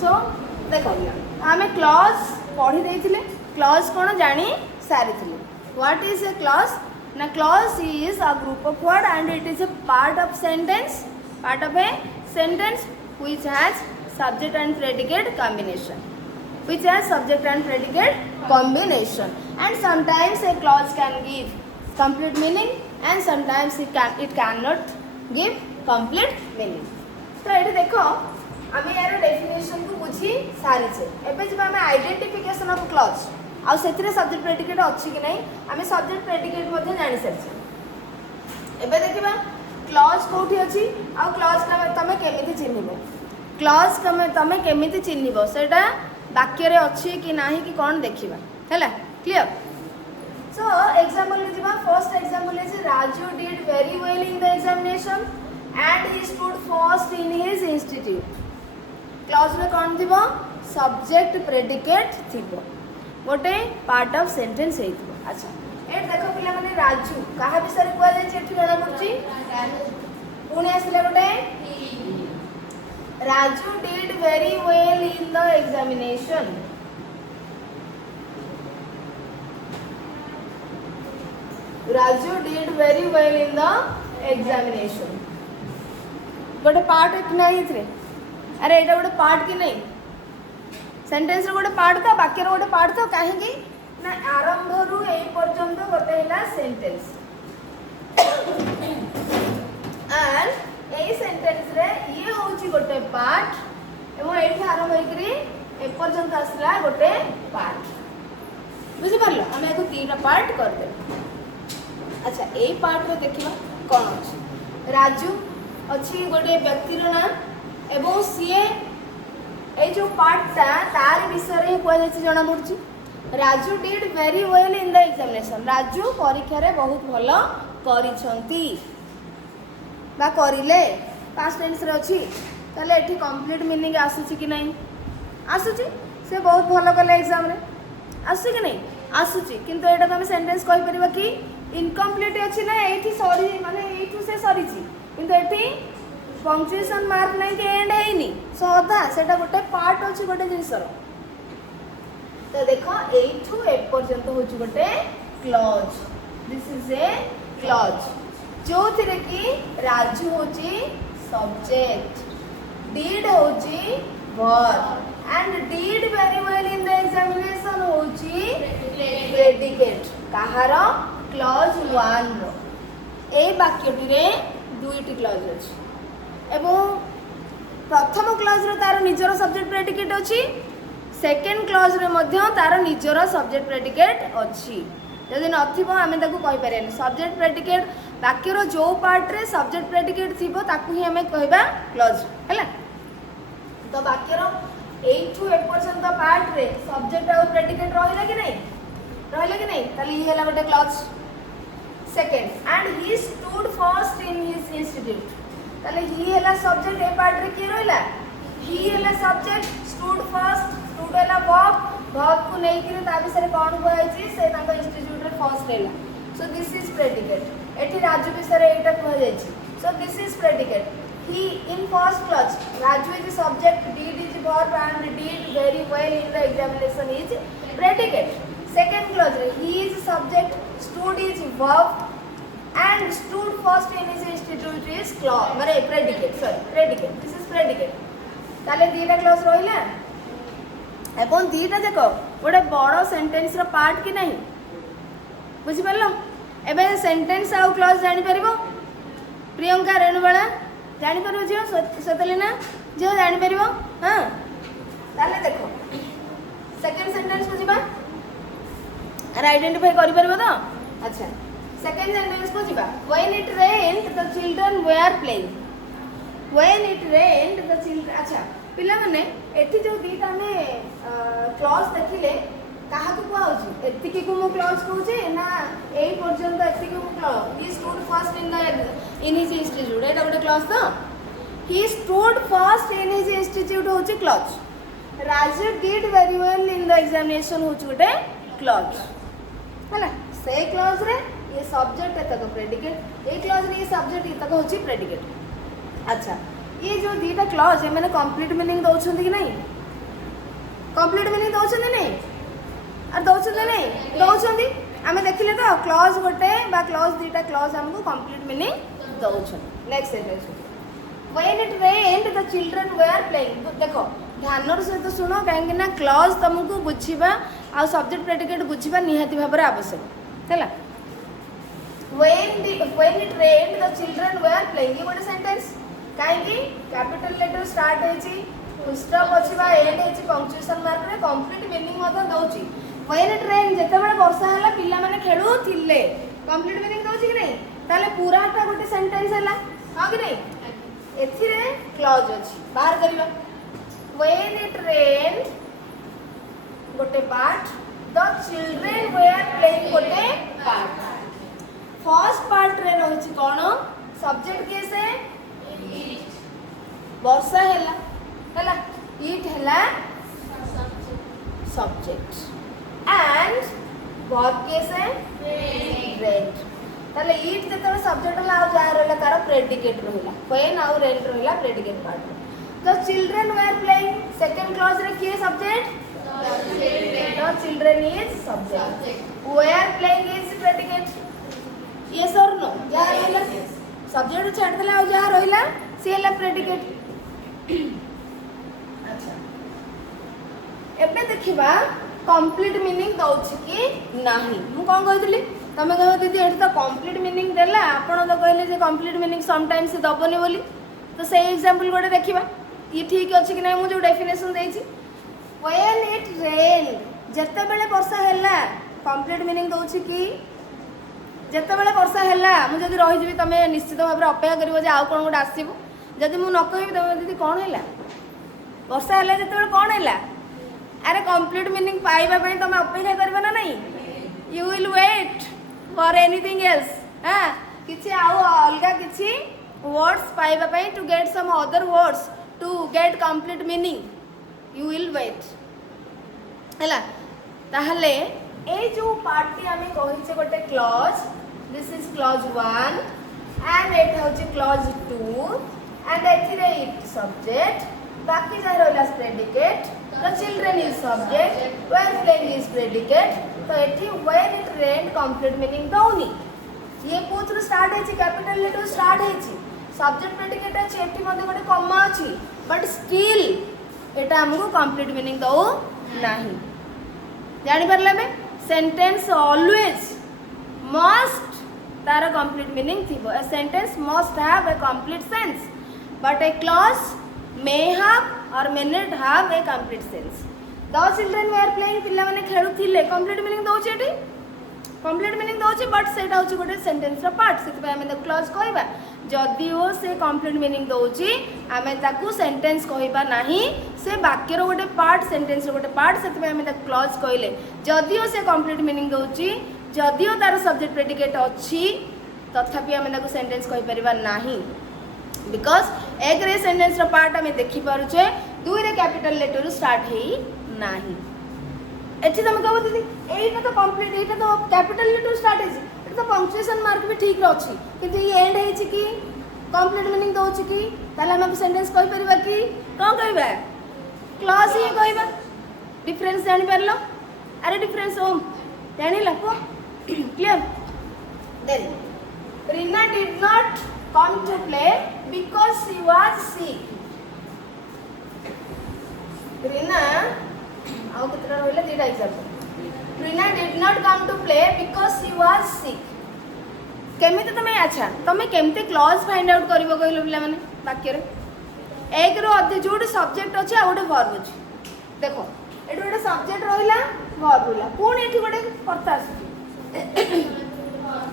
सो देख आम क्लॉज पढ़ी देथिले क्लॉज कौन जानी सारी व्हाट इज ए क्लॉज ना clause is a group of word and it is a part of a sentence which has subject and predicate combination and sometimes a clause can give complete meaning and sometimes it cannot give complete meaning. तो ये देखो आम यार definition को बुझी सारी एबे जब आम आइडेंटिफिकेशन ऑफ क्लॉज आउ से सब्जेक्ट प्रेडिकेट अच्छी कि नहीं आम सब्जेक्ट प्रेडिकेट मध्य जानी सारी एबे देखिबा क्लॉज कोठी अछि आ क्लॉज तमे केमिति चिन्हिबो क्लॉज तमे केमिति चिन्हिबो सेटा वाक्य रे अछि कि नाही कि कोन देखिबा हैला क्लियर. सो एग्जांपल ले दिबा first example is Raju did very well in the examination and he stood first in his institute. Clause रे कोन दिबो सब्जेक्ट प्रेडिकेट थिबो गोटे पार्ट ऑफ सेंटेंस हेइथिबो. अच्छा ए देखो पिला माने राजू कहा विषय कुआ जाय छै ठिकाना पड़छि पुणे आसिले गोटे Raju did very well in the examination. Raju did very well in the examination गोटे पार्ट नहीं थे अरे एटा गोटे पार्ट कि नहीं सेंटेंस रो गोटे पार्ट था वाक्य रो गोटे पार्ट था कहीं ना आरंभ रु ए पर्यंत गोटे हैला सेंटेंस एंड ए सेंटेंस रे ये होची गोटे पार्ट एवं एठी आरंभ होइकरी ए पर्यंत आसला गोटे पार्ट बुझि परलो हम एको तीन पार्ट कर दे. अच्छा ए पार्ट रे देखिबा कोन अछि राजू अछि गोटे व्यक्ति रो नाम एवं सीए ए जो पार्ट तार विषय रे कोइ जाय जणा पड़छि Raju did very well in the examination. Raju परीक्षा रे बहुत भलो करिसंती बा करिले पास्ट टेंस रे अछि ताले एठी कंप्लीट मीनिंग आसुछि कि नहीं आसुछि से बहुत भलो कले एग्जाम रे आसुछि कि नहीं आसुछि किंतु एटा हम सेंटेंस कहि परिबा कि इनकम्प्लीट अछि ना एठी सॉरी माने एठू से सरीछि किंतु एठी पंक्चुएशन मार्क नहीं कि एंड हैनी सो अधा सेटा गोटे पार्ट अछि गोटे जिंसर. तो देखो एठू ए पर्यंत होछि गोटे clause. This is a clause जो थिरे कि राजू होछि सब्जेक्ट डिड होछि verb and did very well in the examination होछि प्रेडिकेट कहार क्लॉज 1 रो ए वाक्यटी रे दुईटी क्लॉज अछि एवं प्रथम क्लॉज रो तार निजर सब्जेक्ट प्रेडिकेट अछि सेकेंड क्लॉज रे मध्य तार निजर सब्जेक्ट प्रेडिकेट अछि. जदि नथिबो आमे ताकू कहि पारेनी सब्जेक्ट प्रेडिकेट वाक्य रो जो पार्ट रे सब्जेक्ट प्रेडिकेट थिबो ताकू ही हमें कहबा क्लॉज हैला. तो वाक्य रो ए टू ए पर्यंत पार्ट रे सब्जेक्ट और प्रेडिकेट रहिला कि नहीं ताली ही हैला गोटे clause. Second and he stood first in his institute ताले ही हैला सब्जेक्ट ए पार्ट रे के रहिला ही हैला सब्जेक्ट स्टूड फर्स्ट स्टूड हैला वर्ब को नहीं कि ता विषय कोन कहैछि से ताको इंस्टीट्यूट रे फर्स्ट हैला. सो दिस इज प्रेडिकेट एठी राजू विषय रे एटा कहैछि so this is predicate. He in first clause Raju is the subject did is verb and did very well in the examination is predicate. Second clause he is subject stood is verb and stood first in his institute is clause माने predicate this is predicate. ताले दीटा clause रहिला एवं दीटा देखो गोटे बड़ sentence रो part कि नहीं बुझि परलो. एबे सेंटेंस आउ क्लॉज जानि परबो प्रियंका रेणुबाला जानी पारो झियो सतलेना झियो जानी पारिबो हां ताले देखो सेकंड सेंटेंस को जिबा अरे आइडेंटिफाई करि परबो तो. अच्छा सेकंड सेंटेंस को जिबा when it rained the children were playing when it rained the children. अच्छा पिला माने एठी जो दीटा ने क्लॉज देखिले काहा को कहउची एतिकी को मो क्लॉज कहउची ना एई पर्यंत एतिकी को clause he stood first in his institute एटा गोटे क्लॉज तो he stood first in his institute होची clause. Raju did very well in the examination होची गोटे क्लॉज हैला. से क्लॉज रे ये सब्जेक्ट एतक प्रेडिकेट ए क्लॉज रे ये सब्जेक्ट एतक होची प्रेडिकेट. अच्छा ये जो दीटा क्लॉज ए माने कंप्लीट मीनिंग दउछंती कि नहीं कंप्लीट मीनिंग दउछन नहीं और दउछन नहीं दउछन आमे देखिले तो क्लॉज गोटे बा क्लॉज दीटा क्लॉज हमको कंप्लीट मीनिंग दउछन next sentence when it rained the children were playing देखो ध्यान सहित शुण कहीं क्लॉज तुमको बुझा आ सब्जेक्ट प्रेडिकेट बुझा निहाती भाव में आवश्यक है when it rained the children were playing ये गोटे सेंटेंस कहीं कैपिटल लेटर स्टार्ट होची फुल स्टॉप अछि बा एंड होची पंक्चुएशन मार्क रे कंप्लीट मीनिंग मत दउची when it rained जते बडे वर्षा हला पिल्ला माने खेलु थिले कंप्लीट मीनिंग दउची कि नहीं ताले पूराटा गोटे सेंटेंस हला हां कि नहीं एथिरे क्लॉज अछि बाहर करिबा when it rained गोटे part the children were playing गोटे पार्ट फर्स्ट पार्ट रे रहछि कोन सब्जेक्ट केसे वर्षा हैला इट हैला सब्जेक्ट एंड वर्ब केसे रेंट ताले इट जते सब्जेक्ट ला आ जा रहला तार प्रेडिकेट रहला व्हेन आउ रेंट रहला predicate part the children were playing second clause रे किए subject the children is subject were playing is predicate yes और नो जा रहला सब्जेक्ट छाड़ देला आ जा रहला सी हैला प्रेडिकेट अच्छा एबे देखिबा कंप्लीट मीनिंग दउछि कि नाही मु कोन कहितली तमे कह दीदी एठी तो कंप्लीट मीनिंग देला आपण तो कहले जे कंप्लीट मीनिंग सम टाइम्स दबनी बोली तो से एग्जांपल गोटे देखिबा ये ठीक अछि कि नाही मु जो डेफिनेशन देछि व्हेन इट रेन जते बेले वर्षा हैला कंप्लीट मीनिंग दउछि कि जते बेले वर्षा हैला मु जदी रहि जिवि तमे निश्चित भाबरे अपेक्षा करिवो जे आउ कोन गोटे आसीबो जदी मु न कहिबि तमे दीदी कोन हैला वर्षा हैला जते बेले कोन हैला अरे कंप्लीट मीनिंग पाइबा पई तमे अपेक्षा करबे ना नहीं you will wait for anything else हां किछि आउ अलगा किछि वर्ड्स पाइबा पई to get some other words to get complete meaning you will wait हैला ताहले ए जो पार्टी आमे कहिছে गोटे clause this is clause 1 and एट होची क्लॉज 2 एंड एथिरे इट सब्जेक्ट बाकी जा रहला predicate the children is subject were playing is predicate तो एठी when it rained complete meaning दउनी ये कोथु स्टार्ट हेची कैपिटल लेटर स्टार्ट हेची सब्जेक्ट प्रेडिकेट अछि एठी मध्ये गोटे कॉमा अछि बट स्टिल एटा हमको कंप्लीट मीनिंग दउ नाही जानि परले बे सेंटेंस ऑलवेज मस्ट तार कंप्लीट मीनिंग थिबो a sentence must have a complete sense but a clause may have or may not have a complete sense the children were playing पिल्ला माने खेलु थिले कंप्लीट मीनिंग दोछि एठी कंप्लीट मीनिंग दोछि बट सेटा होछि गोटे सेंटेंस रा पार्ट सेति पे हमें क्लॉज कहबा जदि ओ से कंप्लीट मीनिंग दोछि हमें ताकू सेंटेंस कहबा नाही से वाक्य रो गोटे पार्ट सेंटेंस रो गोटे पार्ट सेति पे हमें क्लॉज कहले जदि ओ से कंप्लीट मीनिंग दोछि जदि ओ तार सब्जेक्ट प्रेडिकेट अछि तथापि हमें ताकू सेंटेंस कहि परिबा नाही बिकॉज एक रे सेंटेंस रो पार्ट हमें देखि पारुछे दुई रे कैपिटल लेटर स्टार्ट हेई नाही एठी तुम कहबो दीदी एटा तो कंप्लीट एटा तो कैपिटल लेटर स्टार्ट हेछि एटा तो पंक्चुएशन मार्क भी ठीक रो अछि किंतु ये एंड हेछि कि कंप्लीट मीनिंग दोछि कि ताले हम सेंटेंस कहि परिबा कि कोन कहबा क्लॉज ही कहबा डिफरेंस जानि परलो अरे डिफरेंस होम जानिला को clear then Reena did not come to play because she was sick. Rina, आओ कितना रहला दीटा example. Rina did not come to play because she was sick. केमिते तमे अच्छा तमे केमते क्लॉज फाइंड आउट करबो कहलो पिला माने वाक्य रे एक रो अधे जोड सब्जेक्ट अछि आ गोटे वर्ब अछि देखो एटो गोटे सब्जेक्ट रहिला वर्ब रहिला कोन एठी गोटे कर्ता अछि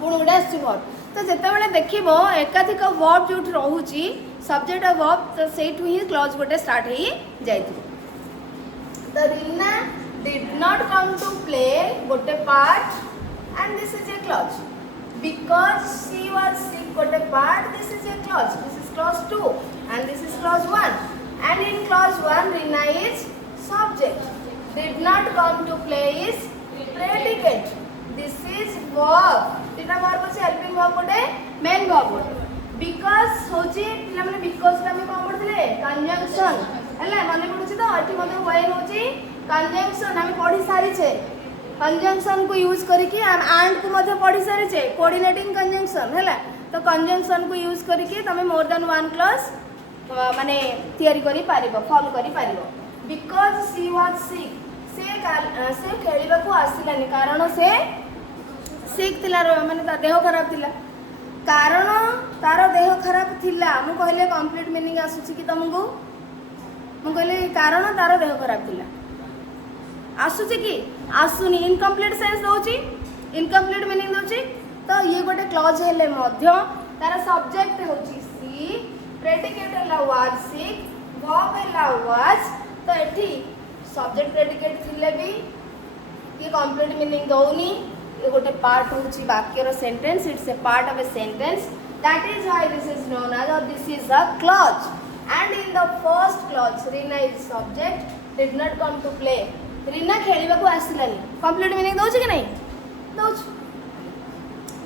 कोन गोटे अछि वर्ब तो जिते बड़े देखो एकाधिक वर्ब जो रोची सब्जेक्ट और वर्ब तो सेठू ही क्लॉज गोटे स्टार्ट हो जाए द Reena did not come to play गोटे part and this is a clause because she was sick गोटे part this is a clause this is clause 2 and this is clause 1 and in clause 1 Reena is subject did not come to play is predicate this is verb तीटा verb अछि helping verb गोटे main verb गोटे because होची पिला माने because ला हम कोन पढथिले conjunction है मन पड़ुची तो ये व्हेन होची कंजंक्शन आम पढ़ी सारी कंजंक्शन को यूज करके एंड को मध्य पढ़ी सारी कोऑर्डिनेटिंग कंजंक्शन है तो कंजंक्शन को यूज करके तुम मोर देन वन क्लॉज माने तैयारी करी पारिबो फॉर्म करी पारिबो बिकॉज शी वाज सिक से खेलिबा को आसिलानी कारण से सिक थिला माने ता देह खराब थिला कारण तार देह खराब थिला मु कहले कंप्लीट मीनिंग आसुची कि तुमको मु कहले कारण तार देह खराब थिला आसुची कि आसुनी इनकम्प्लीट सेंस दोची इनकम्प्लीट मीनिंग दोची तो ये गोटे क्लॉज हेले मध्य तार सब्जेक्ट होची सी प्रेडिकेट हला वाज सिक वर्ब हला वाज तो एठी सब्जेक्ट प्रेडिकेट थिले भी ये कंप्लीट मीनिंग दोनी ये गोटे पार्ट होची वाक्य रो sentence it's a part of a sentence that is why this is known as और this is a clause and in the first clause Reena is subject did not come to play Reena खेलिबा को आसिलानी complete meaning दोछ कि नहीं दोछ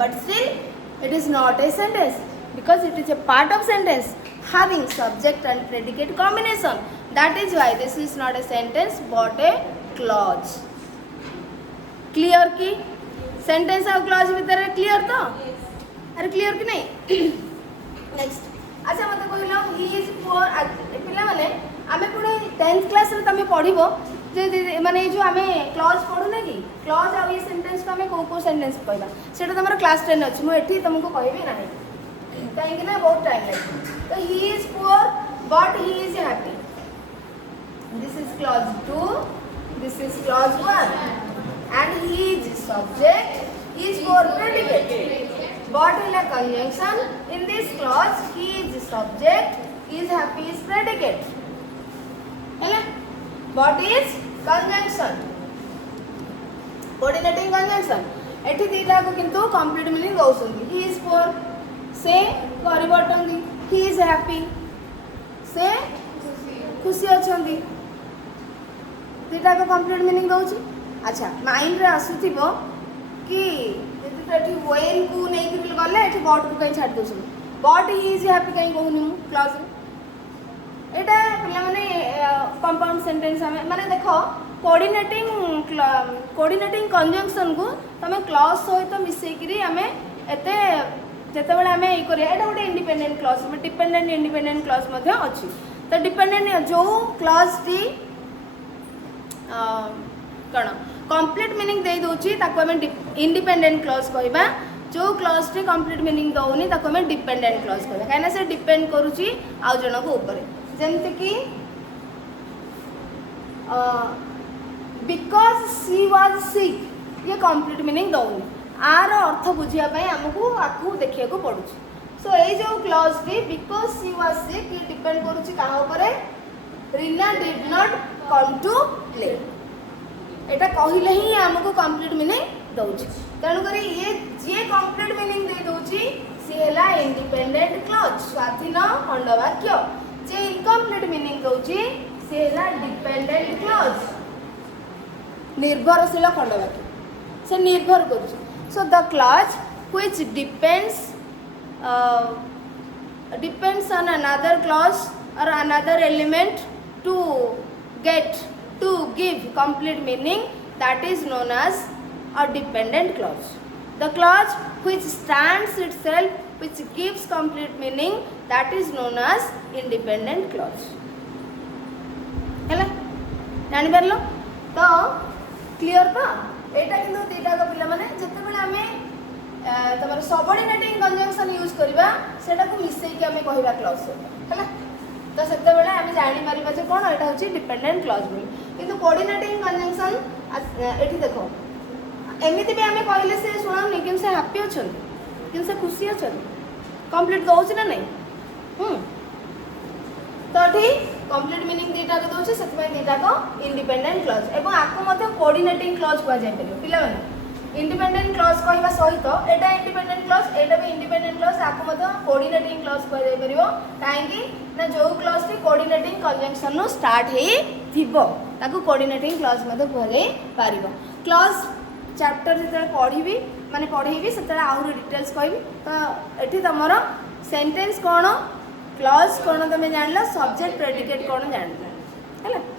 but still it is not a sentence because it is a part of sentence having subject and predicate combination that is why this is not a sentence but a clause clear की sentence और clause भीतर clear तो अरे clear कि नहीं next अच्छा मत कहलो he is poor पिला माने आमे पुणे 10th क्लास रे तमे पढिबो जे माने जो आमे क्लॉज पढु ना कि क्लॉज आ ये सेंटेंस को आमे को सेंटेंस कहबा सेटा तमरो क्लास 10 अछि मु एठी तुमको कहबी नाही कहीं ना बहुत टाइम लगे तो he is poor but he is happy this is clause 2 this is clause 1 and he is subject is poor predicate but in a conjunction in this clause he is subject is happy is predicate है but is conjunction coordinating conjunction एठी दीटा को किंतु complete meaning दोसंदी he is poor से परिवर्तन ही is happy से खुशी अछंदी दीटा को कंप्लीट मीनिंग दोची अच्छा माइंड रे आसुथिबो कि जति एठी व्हेन को नै कि गले एठी बॉट को कहीं छाड़ दोछु बट ही इज हैप्पी कहीं कहूनी मु क्लॉज एटा पिला माने कंपाउंड सेंटेंस हमें माने देखो कोऑर्डिनेटिंग कंजंक्शन को तमे क्लॉज सहित मिसै करी हमें एते जेतेबेले आमे ई करिया एटा गोटे इंडिपेंडेंट क्लॉज में डिपेंडेंट इंडिपेंडेंट क्लॉज मध्ये अछि तो डिपेंडेंट जो क्लॉज टी कण कंप्लीट मीनिंग दे दोची ताको हमें इंडिपेंडेंट क्लॉज कहबा जो क्लॉज टी कंप्लीट मीनिंग दउनी ताको हमें डिपेंडेंट क्लॉज कहबा काहे से डिपेंड करूची आ जण को ऊपर जेमते कि बिकॉज शी वाज सिक ये कंप्लीट मीनिंग दउनी आर अर्थ बुझिया आमको आकू देखिया को पड़ुछि सो ए जो क्लॉज टी बिकॉज शी वाज सिक ये डिपेंड करूछि काहा ऊपर Reena did not come to play एटा कहिले ही आमको कंप्लीट मीनिंग दउछि तणु करी ये जे कंप्लीट मीनिंग दे दउछि से हला इंडिपेंडेंट क्लॉज स्वाधीन खंड वाक्य जे इनकम्प्लीट मीनिंग दउछि से हला डिपेंडेंट क्लॉज निर्भरशील खंड वाक्य से निर्भर करूछि so the clause which depends on another clause or another element to give complete meaning that is known as a dependent clause the clause which stands itself which gives complete meaning that is known as independent clause हैला जानि परलो तो clear तो एटा किंतु दीटा को पिला माने जते बेले हमें तमर सबऑर्डिनेटिंग कंजंक्शन यूज करबा सेटा को मिसै कि हमें कहबा क्लॉज हैला तो सेते बेले हमें जानि मारिबा जे कोन एटा होची डिपेंडेंट क्लॉज बोली किंतु कोऑर्डिनेटिंग कंजंक्शन एठी देखो एमिति भी हमें कहले से सुनाउनी कि से हैप्पी अछन कि से खुशी अछन कंप्लीट दोछ ना नहीं तो एठी कंप्लीट मीनिंग दीटा को दोछ सेतबे दीटा को इंडिपेंडेंट क्लॉज एवं आको मते कोऑर्डिनेटिंग क्लॉज को जाय परियो पिला माने इंडिपेंडेंट क्लॉज कहबा सहित एटा इंडिपेंडेंट क्लॉज एटा भी इंडिपेंडेंट क्लॉज आको मते कोऑर्डिनेटिंग क्लॉज को जाय परियो काहेकि ना जो क्लॉज टी कोऑर्डिनेटिंग कंजंक्शन नो स्टार्ट हे थिबो ताको कोऑर्डिनेटिंग क्लॉज मते कहले पारिबो क्लॉज चैप्टर जेते पढिबी माने पढेबी सेते आउर डिटेल्स कहबी तो एठी तमरो सेंटेंस कोन क्लॉज कोन तमे जानला सब्जेक्ट प्रेडिकेट कोन जानला ହେଲା।